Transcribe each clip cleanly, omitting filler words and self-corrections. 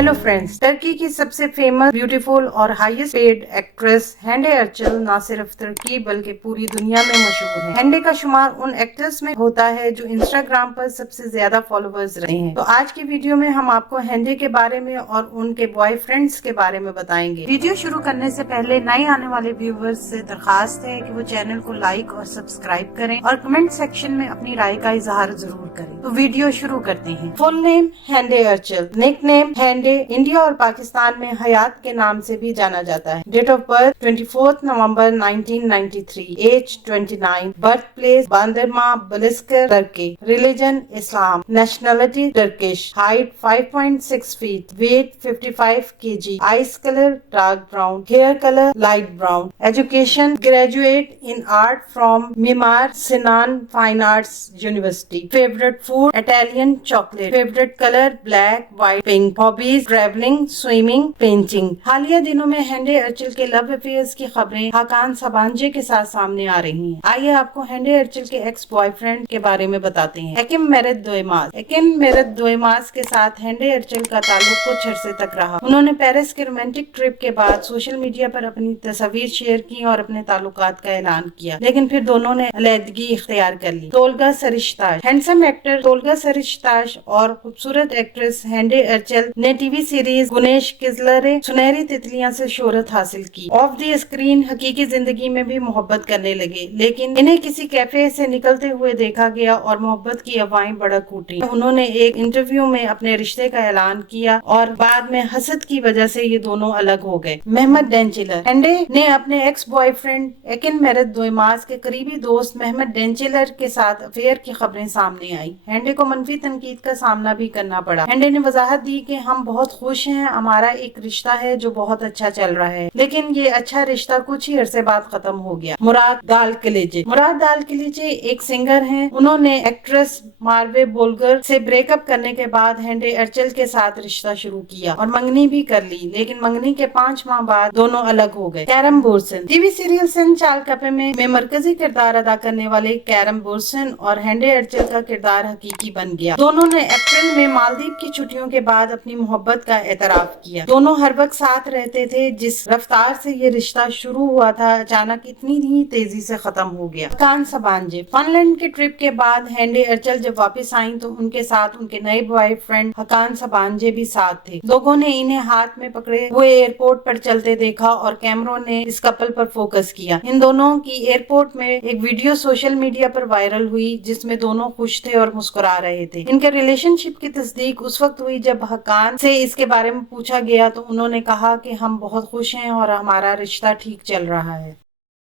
Hello friends, Turkey की सबसे famous, beautiful और हाईएस्ट पेड एक्ट्रेस हैंडे अर्चल न सिर्फ टर्की बल्कि पूरी दुनिया में मशहूर है। हैंडे का शुमार उन एक्टर्स में होता है जो इंस्टाग्राम पर सबसे ज्यादा फॉलोअर्स रहे हैं। तो आज की वीडियो में हम आपको हैंडे के बारे में और उनके बॉयफ्रेंड्स के बारे में बताएंगे। वीडियो शुरू करने से पहले नए आने वाले व्यूवर्स से दरखास्त है कि वो चैनल को लाइक और सब्सक्राइब करें और कमेंट सेक्शन में अपनी राय का इजहार जरूर करें। तो वीडियो शुरू करते हैं। Full name Hande Ercel, nick name Hande, India और पाकिस्तान में हयात के नाम से भी जाना जाता है। Date of birth 24 November 1993, age 29, birth place Bandirma Balikesir, Turkey, religion Islam, nationality Turkish, height 5.6 feet, weight 55 kg, eyes colour dark brown, hair colour light brown, education graduate in art from Mimar Sinan fine arts university, favourite food Italian chocolate, favourite colour black white pink, hobbies travelling swimming painting. हालिया दिनों में हैंडे अर्चल के love affairs की खबरें हाकान सबांजे के साथ सामने आ रही हैं। आइए आपको हैंडे अर्चल के एक्स बॉयफ्रेंड के बारे में बताते हैं। एकिम मेरेत दोयमास। एकिम मेरेत दोयमास के साथ हैंडे अर्चल का ताल्लुक कुछ अरसे तक रहा। उन्होंने पेरिस के रोमांटिक ट्रिप के बाद सोशल मीडिया पर अपनी तस्वीर शेयर की और अपने ताल्लुकात का ऐलान किया, लेकिन फिर दोनों ने अलहदगी इख्तियार कर ली। तोल्गा सरिश्ताश। हैंडसम एक्टर तोल्गा सरिश्ताश और खूबसूरत एक्ट्रेस हैंडे अर्चल ने टीवी सीरीज गुनेश किजलरे सुनहरी तितलियां से शोहरत हासिल की। ऑफ द स्क्रीन हकीकी जिंदगी में भी मोहब्बत करने लगे, लेकिन इन्हें किसी कैफे से निकलते हुए देखा गया और मोहब्बत की अफवाहें भड़क उठी। उन्होंने एक इंटरव्यू में अपने रिश्ते का ऐलान किया और बाद में हसद की वजह से ये दोनों अलग हो गए। मेहमद डेंचिलर। हैंडे ने अपने एक्स बॉयफ्रेंड एकिन मेरेत दोयमास के करीबी दोस्त मेहमद डेंचिलर के साथ अफेयर की खबरें सामने आई। हैंडे को मनफी तनकीद का सामना भी करना पड़ा। हैंडे ने वजाहत दी कि हम बहुत खुश हैं, हमारा एक रिश्ता है जो बहुत अच्छा चल रहा है, लेकिन ये अच्छा रिश्ता कुछ ही अरसे बाद खत्म हो गया। मुराद दाल कलीजे। मुराद दाल कलीजे एक सिंगर हैं। उन्होंने एक्ट्रेस मारवे बोलगर से ब्रेकअप करने के बाद हैंडे अर्चल के साथ रिश्ता शुरू किया और मंगनी भी कर ली, लेकिन मंगनी के 5 माह बाद दोनों अलग हो गए। कैरम बोरसन। टीवी सीरियल सिंध चाल कपे में मरकजी किरदार अदा करने वाले कैरम बोरसन और हैंडे अर्चल का किरदार हकीकी बन गया। दोनों ने अप्रैल में मालदीव की छुट्टियों के बाद अपनी मोहब्बत का एतराफ किया। दोनों हर वक्त साथ रहते थे। जिस रफ्तार से ये रिश्ता शुरू हुआ था, अचानक इतनी ही तेजी से खत्म हो गया। हाकान सबांजे। फिनलैंड के ट्रिप के बाद हैंडे अर्चल जब वापस आई तो उनके साथ उनके नए बॉयफ्रेंड हाकान सबांजे भी साथ थे। लोगों ने इन्हें हाथ में पकड़े हुए एयरपोर्ट पर चलते देखा और कैमरों ने इस कपल पर फोकस किया। इन दोनों की एयरपोर्ट में एक वीडियो सोशल मीडिया पर वायरल हुई जिसमें दोनों खुश थे और मुस्कुरा रहे थे। इनके रिलेशनशिप की तस्दीक उस वक्त हुई जब हाकान से इसके बारे में पूछा गया तो उन्होंने कहा कि हम बहुत खुश हैं और हमारा रिश्ता ठीक चल रहा है।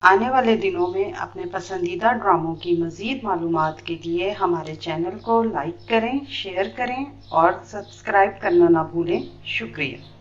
आने वाले दिनों में अपने पसंदीदा ड्रामों की मजीद मालूमात के लिए हमारे चैनल को लाइक करें, शेयर करें और सब्सक्राइब करना ना भूलें। शुक्रिया।